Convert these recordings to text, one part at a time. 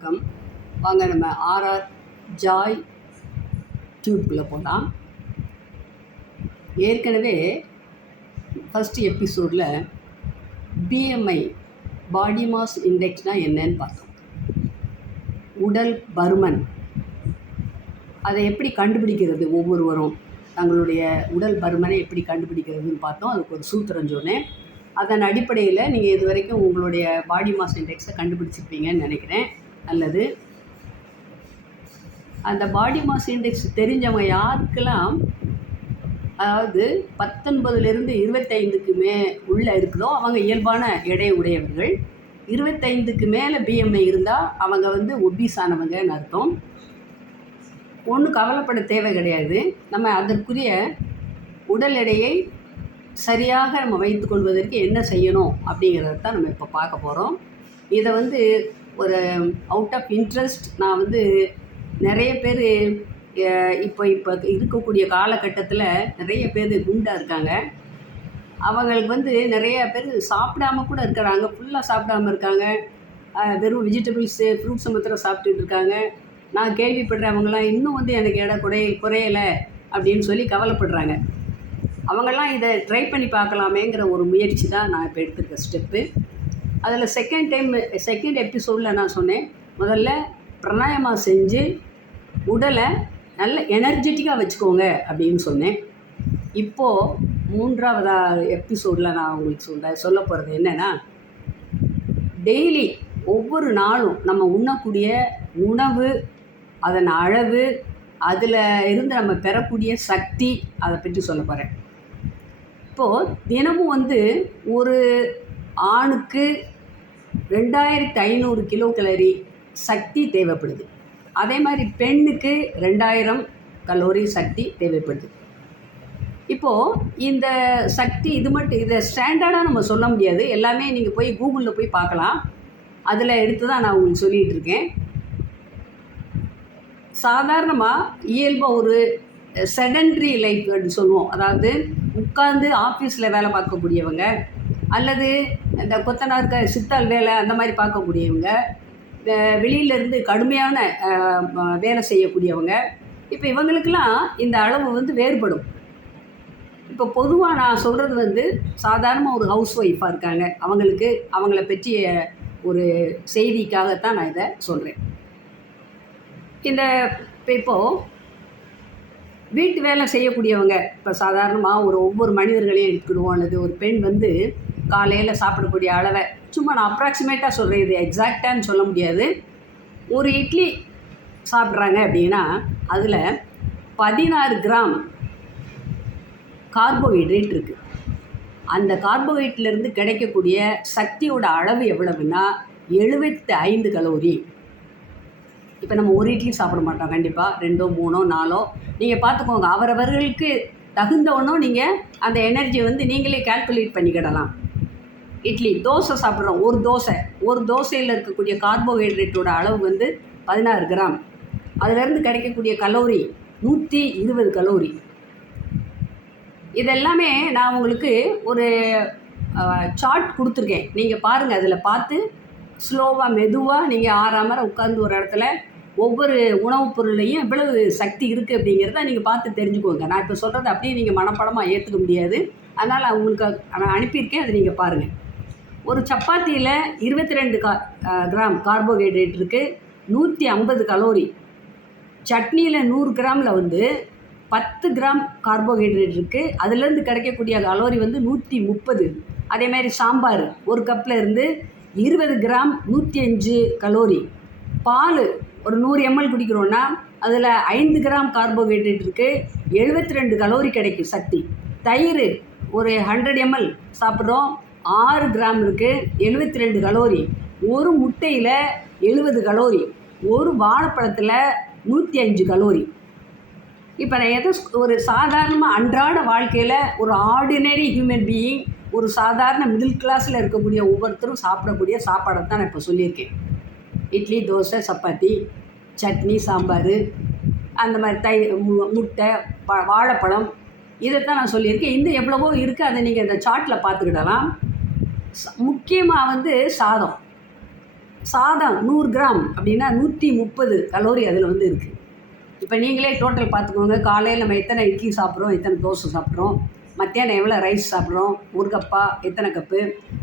வணக்கம். வாங்க நம்ம ஆர்ஆர் ஜாய் டியூப்குள்ளே போகலாம். ஏற்கனவே ஃபஸ்ட் எபிசோடில் பிஎம்ஐ பாடி மாஸ் இண்டெக்ஸ்னால் என்னன்னு பார்த்தோம். உடல் பருமன், அதை எப்படி கண்டுபிடிக்கிறது, ஒவ்வொருவரும் தங்களுடைய உடல் பருமனை எப்படி கண்டுபிடிக்கிறதுன்னு பார்த்தோம். அதுக்கு ஒரு சூத்திரம் சொன்னேன். அதன் அடிப்படையில் நீங்கள் இது வரைக்கும் உங்களுடைய பாடி மாஸ் இண்டெக்ஸை கண்டுபிடிச்சிருப்பீங்கன்னு நினைக்கிறேன். அல்லது அந்த பாடி மாஸ் இண்டெக்ஸ் தெரிஞ்சவங்க யாருக்கெல்லாம், அதாவது 19லேருந்து 25க்கு உள்ளே இருக்குதோ அவங்க இயல்பான எடை உடையவர்கள். 25க்கு மேலே பிஎம்ஐ இருந்தால் அவங்க ஒபீஸானவங்கன்னு அர்த்தம். ஒன்றும் கவலைப்பட தேவை கிடையாது. நம்ம அதற்குரிய உடல் எடையை சரியாக நம்ம வைத்து கொள்வதற்கு என்ன செய்யணும் அப்படிங்கிறத தான் நம்ம இப்போ பார்க்க போகிறோம். இதை ஒரு அவுட் ஆஃப் இன்ட்ரெஸ்ட் நான் நிறைய பேர் இப்போ இருக்கக்கூடிய காலகட்டத்தில் நிறைய பேர் குண்டாக இருக்காங்க. அவங்களுக்கு நிறைய பேர் சாப்பிடாம கூட இருக்கிறாங்க, ஃபுல்லாக சாப்பிடாமல் இருக்காங்க. வெறும் வெஜிடபிள்ஸு ஃப்ரூட்ஸை மாத்திரம் சாப்பிட்டுட்டு இருக்காங்க. நான் கேள்விப்படுறேன் அவங்களாம் இன்னும் எனக்கு எடை குறையலை அப்படின்னு சொல்லி கவலைப்படுறாங்க. அவங்கெல்லாம் இதை ட்ரை பண்ணி பார்க்கலாமேங்கிற ஒரு முயற்சி தான் நான் இப்போ எடுத்துருக்க ஸ்டெப்பு. அதில் செகண்ட் எபிசோடில் நான் சொன்னேன், முதல்ல பிராணாயாமா செஞ்சு உடலை நல்ல எனர்ஜெட்டிக்காக வச்சுக்கோங்க அப்படின்னு சொன்னேன். இப்போது 3வது எபிசோடில் நான் உங்களுக்கு சொல்ல போகிறது என்னென்னா, டெய்லி ஒவ்வொரு நாளும் நம்ம உண்ணக்கூடிய உணவு, அதன் அளவு, அதில் இருந்து நம்ம பெறக்கூடிய சக்தி, அதை பற்றி சொல்ல போகிறேன். இப்போது தினமும் ஒரு ஆணுக்கு 2500 கிலோ கலோரி சக்தி தேவைப்படுது. அதே மாதிரி பெண்ணுக்கு 2000 கலோரி சக்தி தேவைப்படுது. இப்போது இந்த சக்தி இதை ஸ்டாண்டர்டாக நம்ம சொல்ல முடியாது. எல்லாமே நீங்கள் போய் கூகுளில் போய் பார்க்கலாம். அதில் எடுத்து தான் நான் உங்களுக்கு சொல்லிகிட்டு இருக்கேன். சாதாரணமாக இயல்பாக ஒரு செடன்ட்ரி லைஃப் அப்படின்னு சொல்லுவோம். அதாவது உட்கார்ந்து ஆஃபீஸில் வேலை பார்க்கக்கூடியவங்க, அல்லது இந்த கொத்தனார் சித்தால் வேலை அந்த மாதிரி பார்க்கக்கூடியவங்க, வெளியிலேருந்து கடுமையான வேலை செய்யக்கூடியவங்க, இப்போ இவங்களுக்கெல்லாம் இந்த அளவு வேறுபடும். இப்போ பொதுவாக நான் சொல்கிறது சாதாரண ஒரு ஹவுஸ் ஒய்ஃபாக இருக்காங்க, அவங்கள பற்றிய ஒரு செய்திக்காகத்தான் நான் இதை சொல்கிறேன். இப்போது வீட்டு வேலை செய்யக்கூடியவங்க, இப்போ சாதாரணமாக ஒவ்வொரு மனிதர்களையும் எடுத்துக்கிடுவோம். அல்லது ஒரு பெண் காலையில் சாப்பிடக்கூடிய அளவை சும்மா நான் அப்ராக்சிமேட்டாக சொல்கிறேன், இது எக்ஸாக்டான்னு சொல்ல முடியாது. ஒரு இட்லி சாப்பிட்றாங்க அப்படின்னா அதில் 16 கிராம் கார்போஹைட்ரேட் இருக்குது. அந்த கார்போஹைட்ரேட்லேருந்து கிடைக்கக்கூடிய சக்தியோட அளவு எவ்வளவுன்னா 75 கலோரி. இப்போ நம்ம ஒரு இட்லி சாப்பிட மாட்டோம், கண்டிப்பாக 2, 3, 4 நீங்கள் பார்த்துக்கோங்க. அவரவர்களுக்கு தகுந்த ஒன்றும் நீங்கள் அந்த எனர்ஜியை நீங்களே கால்குலேட் பண்ணிக்கிடலாம். இட்லி, தோசை சாப்பிட்றோம், ஒரு தோசையில் இருக்கக்கூடிய கார்போஹைட்ரேட்டோட அளவு 16 கிராம். அதிலேருந்து கிடைக்கக்கூடிய கலோரி 120 கலோரி. இதெல்லாமே நான் உங்களுக்கு ஒரு சார்ட் கொடுத்துருக்கேன், நீங்கள் பாருங்கள். அதில் பார்த்து ஸ்லோவாக மெதுவாக நீங்கள் ஆறாம உட்காந்து ஒரு இடத்துல ஒவ்வொரு உணவுப் பொருளையும் எவ்வளவு சக்தி இருக்குது அப்படிங்கிறத நீங்கள் பார்த்து தெரிஞ்சுக்கோங்க. நான் இப்போ சொல்கிறது அப்படியே நீங்கள் மனப்படமாக ஏற்றுக்க முடியாது. அதனால் உங்களுக்கு நான் அனுப்பியிருக்கேன், அதை நீங்கள் பாருங்கள். ஒரு சப்பாத்தியில் 22 கிராம் கார்போஹைட்ரேட் இருக்குது, 150 கலோரி. சட்னியில் 100 கிராமில் 10 கிராம் கார்போஹைட்ரேட் இருக்குது. அதுலேருந்து கிடைக்கக்கூடிய கலோரி 130. அதேமாதிரி சாம்பார் ஒரு கப்பில் இருந்து 20 கிராம் 105 கலோரி. பால் ஒரு 100 ml குடிக்கிறோன்னா அதில் 5 கிராம் கார்போஹைட்ரேட் இருக்குது, 72 கலோரி கிடைக்கும் சக்தி. தயிர் ஒரு 100 ml சாப்பிட்றோம், 6 கிராம் இருக்குது, 72 கலோரி. ஒரு முட்டையில் 70 கலோரி, ஒரு வாழைப்பழத்தில் 105 கலோரி. இப்போ நான் ஒரு சாதாரணமாக அன்றாட வாழ்க்கையில் ஒரு ஆர்டினரி ஹியூமன் பீயிங், ஒரு சாதாரண மிடில் கிளாஸில் இருக்கக்கூடிய ஒவ்வொருத்தரும் சாப்பிடக்கூடிய சாப்பாடை தான் நான் இப்போ சொல்லியிருக்கேன். இட்லி, தோசை, சப்பாத்தி, சட்னி, சாம்பார், அந்த மாதிரி முட்டை, வாழைப்பழம், இதைத்தான் நான் சொல்லியிருக்கேன். இன்னும் எவ்வளவோ இருக்குது, அதை நீங்கள் இந்த சார்ட்டில் பார்த்துக்கிடலாம். முக்கியமாக சாதம். சாதம் 100 கிராம் அப்படின்னா 130 கலோரி அதில் வந்து இருக்குது. இப்போ நீங்களே டோட்டல் பார்த்துக்கோங்க. காலையில் நம்ம எத்தனை இட்லி சாப்பிட்றோம், எத்தனை தோசை சாப்பிட்றோம், மத்தியானம் எவ்வளோ ரைஸ் சாப்பிட்றோம், ஒரு கப்பா எத்தனை கப்பு,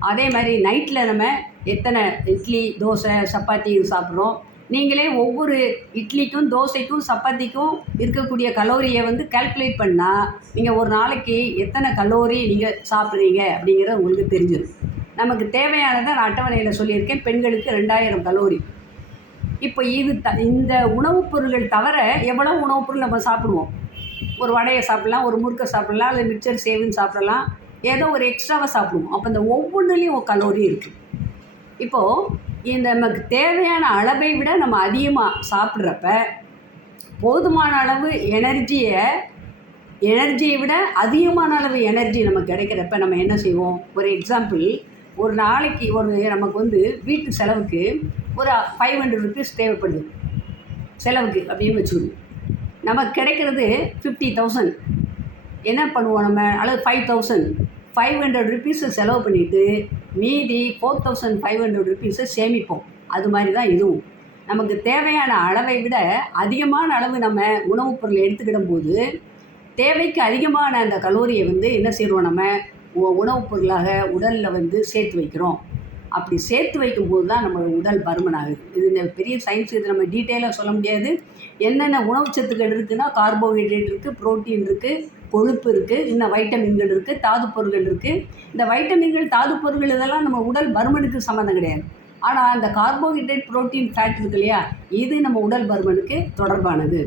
அதே மாதிரி நைட்டில் நம்ம எத்தனை இட்லி தோசை சப்பாத்தி சாப்பிட்றோம். நீங்களே ஒவ்வொரு இட்லிக்கும் தோசைக்கும் சப்பாத்திக்கும் இருக்கக்கூடிய கலோரியை வந்து கால்குலேட் பண்ணால் நீங்கள் ஒரு நாளைக்கு எத்தனை கலோரி நீங்கள் சாப்பிட்றீங்க அப்படிங்கிறது உங்களுக்கு தெரிஞ்சிடும். நமக்கு தேவையானதை நான் அட்டவணையில் சொல்லியிருக்கேன். பெண்களுக்கு 2000 கலோரி. இப்போ இது இந்த உணவுப் பொருள்கள் தவிர எவ்வளோ உணவுப் பொருள் நம்ம சாப்பிடுவோம். ஒரு வடையை சாப்பிட்லாம், ஒரு முறுக்கை சாப்பிட்லாம், இல்லை மிக்சர் சேவுன்னு சாப்பிடலாம், ஏதோ ஒரு எக்ஸ்ட்ராவாக சாப்பிடுவோம். அப்போ இந்த ஒவ்வொன்றுலேயும் ஒரு கலோரி இருக்குது. இப்போது இந்த நமக்கு தேவையான அளவை விட நம்ம அதிகமாக சாப்பிட்றப்ப போதுமான அளவு எனர்ஜியை விட அதிகமான அளவு எனர்ஜி நமக்கு கிடைக்கிறப்ப நம்ம என்ன செய்வோம்? ஒரு எக்ஸாம்பிள், ஒரு நாளைக்கு நமக்கு வந்து வீட்டு செலவுக்கு ஒரு 500 ருபீஸ் தேவைப்படுது செலவுக்கு அப்படின்னு வச்சுக்கணும். நமக்கு கிடைக்கிறது 50,000. என்ன பண்ணுவோம் நம்ம? அல்லது 500 ருபீஸை செலவு பண்ணிவிட்டு மீதி 4500 ருபீஸை சேமிப்போம். அது மாதிரி தான் இதுவும். நமக்கு தேவையான அளவை விட அதிகமான அளவு நம்ம உணவுப் பொருளை எடுத்துக்கிடும் போது தேவைக்கு அதிகமான அந்த கலோரியை வந்து என்ன செய்கிறோம்? நம்ம உணவுப் பொருளாக உடலில் வந்து சேர்த்து வைக்கிறோம். அப்படி சேர்த்து வைக்கும்போது தான் நம்ம உடல் பருமன் ஆகுது. இது இந்த பெரிய சயின்ஸ். இது நம்ம டீட்டெயிலாக சொல்ல முடியாது. என்னென்ன உணவுச்சத்துக்கள் இருக்குதுன்னா கார்போஹைட்ரேட் இருக்குது, புரோட்டீன் இருக்குது, கொழுப்பு இருக்குது, இன்னும் வைட்டமின்கள் இருக்குது, தாது பொருட்கள் இருக்குது. இந்த வைட்டமின்கள் தாது பொருட்கள் இதெல்லாம் நம்ம உடல் பருமனுக்கு சம்மந்தம் கிடையாது. ஆனால் அந்த கார்போஹைட்ரேட் புரோட்டீன் ஃபேட் இருக்கு இல்லையா, இது நம்ம உடல் பருமனுக்கு தொடர்பானது.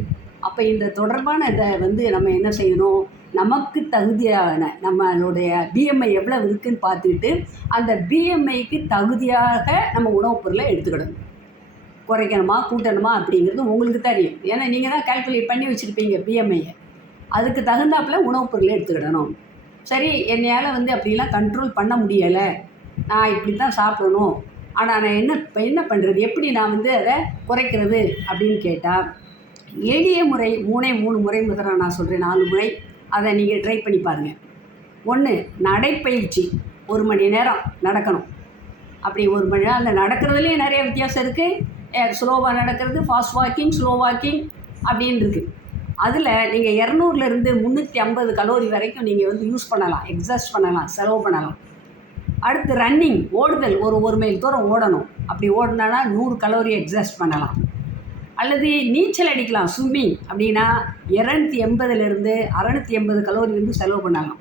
அப்போ இந்த தொடர்பான இதை வந்து நம்ம என்ன செய்யணும்? நமக்கு தகுதியான நம்மளுடைய பிஎம்ஐ எவ்வளோ இருக்குதுன்னு பார்த்துக்கிட்டு அந்த பிஎம்ஐக்கு தகுதியாக நம்ம உணவுப் பொருளை எடுத்துக்கிடணும். குறைக்கணுமா கூட்டணுமா அப்படிங்கிறது உங்களுக்கு தெரியும். ஏன்னா நீங்கள் தான் கால்குலேட் பண்ணி வச்சுருப்பீங்க பிஎம்ஐயை. அதுக்கு தகுந்தாப்பில் உணவுப் பொருளை எடுத்துக்கிடணும். சரி, என்னையால் வந்து அப்படிலாம் கண்ட்ரோல் பண்ண முடியலை, நான் இப்படி தான் சாப்பிடணும், ஆனால் நான் என்ன பண்ணுறது, எப்படி நான் வந்து அதை குறைக்கிறது அப்படின்னு கேட்டால் எளிய முறை 3 முறை முதல்ல நான் சொல்கிறேன், 4 முறை. அதை நீங்கள் ட்ரை பண்ணி பாருங்கள். 1, நடைப்பயிற்சி 1 மணி நேரம் நடக்கணும். அப்படி 1 மணி நேரம் அந்த நடக்கிறதுலேயே நிறைய வித்தியாசம் இருக்குது. ஸ்லோவாக நடக்கிறது, ஃபாஸ்ட் வாக்கிங், ஸ்லோ வாக்கிங் அப்படின்னு இருக்குது. அதில் நீங்கள் 200லேருந்து 350 கலோரி வரைக்கும் நீங்கள் வந்து யூஸ் பண்ணலாம், எக்ஸாஸ்ட் பண்ணலாம், செலவு பண்ணலாம். அடுத்து ரன்னிங், ஓடுதல், ஒரு மைல் தூரம் ஓடணும். அப்படி ஓடினா 100 கலோரி எக்ஸாஸ்ட் பண்ணலாம். அல்லது நீச்சல் அடிக்கலாம், ஸ்விம்மிங் அப்படின்னா 280லேருந்து 680 கலோரி வந்து செலவு பண்ணலாம்.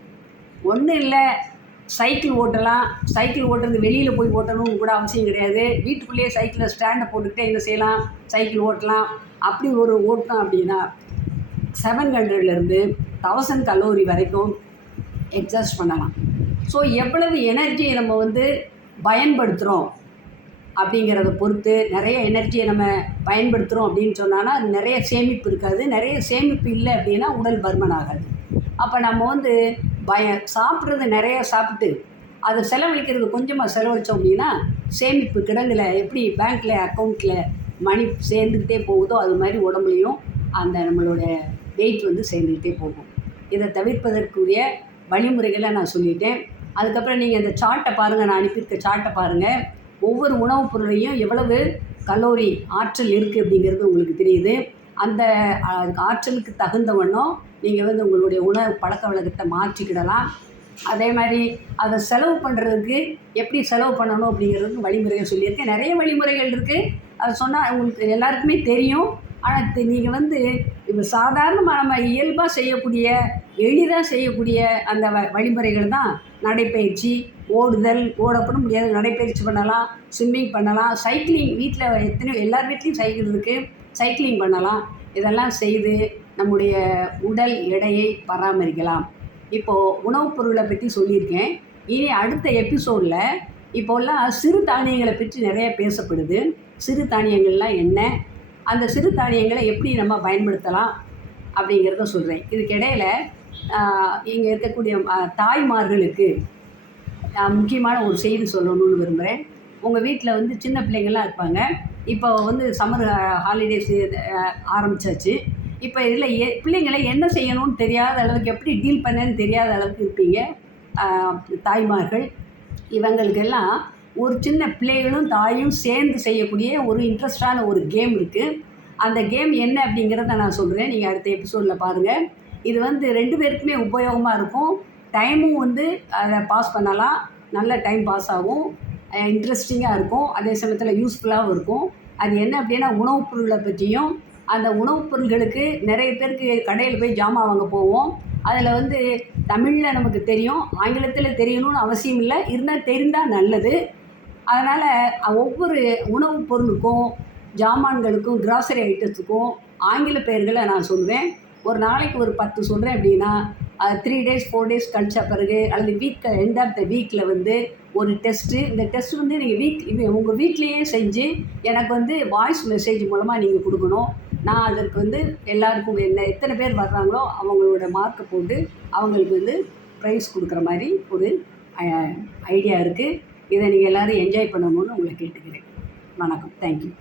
ஒன்றும் இல்லை, சைக்கிள் ஓட்டலாம். சைக்கிள் ஓட்டுறது வெளியில் போய் ஓட்டணும்னு கூட அவசியம் கிடையாது. வீட்டுக்குள்ளேயே சைக்கிளை ஸ்டாண்டை போட்டுக்கிட்டே என்ன செய்யலாம்? சைக்கிள் ஓட்டலாம். அப்படி ஓட்டணும் அப்படின்னா 700லேருந்து 1000 கலோரி வரைக்கும் எக்ஸாஸ்ட் பண்ணலாம். ஸோ எவ்வளவு எனர்ஜியை நம்ம வந்து பயன்படுத்துகிறோம் அப்படிங்கிறத பொறுத்து நிறைய எனர்ஜியை நம்ம பயன்படுத்துகிறோம் அப்படின்னு சொன்னான்னா நிறைய சேமிப்பு இருக்காது. நிறைய சேமிப்பு இல்லை அப்படின்னா உடல் பருமன் ஆகாது. அப்போ நம்ம வந்து சாப்பிட்றது நிறையா சாப்பிட்டு அதை செலவழிக்கிறது கொஞ்சமாக செலவழித்தோம் அப்படின்னா சேமிப்பு கிடங்குல எப்படி பேங்க்கில் அக்கௌண்ட்டில் மணி சேர்ந்துக்கிட்டே போகுதோ அது மாதிரி உடம்புலையும் அந்த நம்மளோட வெயிட் வந்து சேர்ந்துக்கிட்டே போகும். இதை தவிர்ப்பதற்குரிய வழிமுறைகளை நான் சொல்லிட்டேன். அதுக்கப்புறம் நீங்கள் அந்த சார்ட்டை பாருங்கள், நான் அனுப்பியிருக்க சார்ட்டை பாருங்கள். ஒவ்வொரு உணவுப் பொருளையும் எவ்வளவு கலோரி ஆற்றல் இருக்குது அப்படிங்கிறது உங்களுக்கு தெரியுது. அந்த ஆற்றலுக்கு தகுந்தவண்ணம் நீங்கள் வந்து உங்களுடைய உணவு பழக்க வழக்கத்தை மாற்றிக்கிடலாம். அதே மாதிரி அதை செலவு பண்ணுறதுக்கு எப்படி செலவு பண்ணணும் அப்படிங்கிறதுக்கு வழிமுறைகள் சொல்லியிருக்கேன். நிறைய வழிமுறைகள் இருக்குது. அதை சொன்னால் உங்களுக்கு எல்லாருக்குமே தெரியும். ஆனால் நீங்கள் வந்து இப்போ சாதாரணமாக நம்ம இயல்பாக செய்யக்கூடிய எளிதாக செய்யக்கூடிய அந்த வழிமுறைகள் தான் நடைப்பயிற்சி, ஓடுதல், ஓடப்பட முடியாது நடைப்பயிற்சி பண்ணலாம், ஸ்விம்மிங் பண்ணலாம், சைக்கிளிங். வீட்டில் எல்லார் வீட்லேயும் சைக்கிள் இருக்குது, சைக்கிளிங் பண்ணலாம். இதெல்லாம் செய்து நம்முடைய உடல் எடையை பராமரிக்கலாம். இப்போது உணவுப் பொருளை பற்றி சொல்லியிருக்கேன். இனி அடுத்த எபிசோடில் இப்போல்லாம் சிறு தானியங்களை பற்றி நிறைய பேசப்படுது. சிறு தானியங்கள்லாம் என்ன, அந்த சிறு தானியங்களை எப்படி நம்ம பயன்படுத்தலாம் அப்படிங்கிறத சொல்கிறேன். இதுக்கிடையில் இங்கே இருக்கக்கூடிய தாய்மார்களுக்கு முக்கியமான ஒரு செய்தி சொல்லணும்னு விரும்புகிறேன். உங்கள் வீட்டில் வந்து சின்ன பிள்ளைங்கள்லாம் இருப்பாங்க. இப்போ வந்து சம்மர் ஹாலிடேஸ் ஆரம்பித்தாச்சு. இப்போ இதில் பிள்ளைங்களை என்ன செய்யணும்னு தெரியாத அளவுக்கு, எப்படி டீல் பண்ணேன்னு தெரியாத அளவுக்கு இருப்பீங்க தாய்மார்கள். இவங்களுக்கெல்லாம் ஒரு சின்ன பிள்ளைகளும் தாயும் சேர்ந்து செய்யக்கூடிய ஒரு இன்ட்ரெஸ்டான ஒரு கேம் இருக்குது. அந்த கேம் என்ன அப்படிங்கிறத நான் சொல்கிறேன், நீங்கள் அடுத்த எபிசோடில் பாருங்கள். இது வந்து 2 பேருக்குமே உபயோகமாக இருக்கும். டைமும் வந்து அதை பாஸ் பண்ணலாம், நல்ல டைம் பாஸ் ஆகும், இன்ட்ரெஸ்டிங்காக இருக்கும், அதே சமயத்தில் யூஸ்ஃபுல்லாகவும் இருக்கும். அது என்ன அப்படின்னா உணவுப் பொருளை பற்றியும், அந்த உணவுப் பொருள்களுக்கு நிறைய பேருக்கு கடையில் போய் ஜாமான் வாங்க போவோம். அதில் வந்து தமிழில் நமக்கு தெரியும், ஆங்கிலத்தில் தெரியணும்னு அவசியம் இல்லை, இருந்தால் தெரிந்தால் நல்லது. அதனால் ஒவ்வொரு உணவுப் பொருளுக்கும் ஜாமான்களுக்கும் கிராசரி ஐட்டத்துக்கும் ஆங்கில பெயர்களை நான் சொல்லுவேன். ஒரு நாளைக்கு ஒரு 10 சொல்கிறேன் அப்படின்னா 3 days 4 days கழிச்ச பிறகு அல்லது எண்ட் ஆஃப் த வீக்கில் வந்து ஒரு டெஸ்ட்டு. இந்த டெஸ்ட் வந்து நீங்கள் உங்கள் வீட்லேயே செஞ்சு எனக்கு வந்து வாய்ஸ் மெசேஜ் மூலமாக நீங்கள் கொடுக்கணும். நான் அதற்கு வந்து எல்லாருக்கும் எத்தனை பேர் வர்றாங்களோ அவங்களோட மார்க்கை போட்டு அவங்களுக்கு வந்து ப்ரைஸ் கொடுக்குற மாதிரி ஒரு ஐடியா இருக்குது. இதை நீங்கள் எல்லோரும் என்ஜாய் பண்ணணும்னு உங்களை கேட்டுக்கிறேன். வணக்கம். தேங்க்யூ.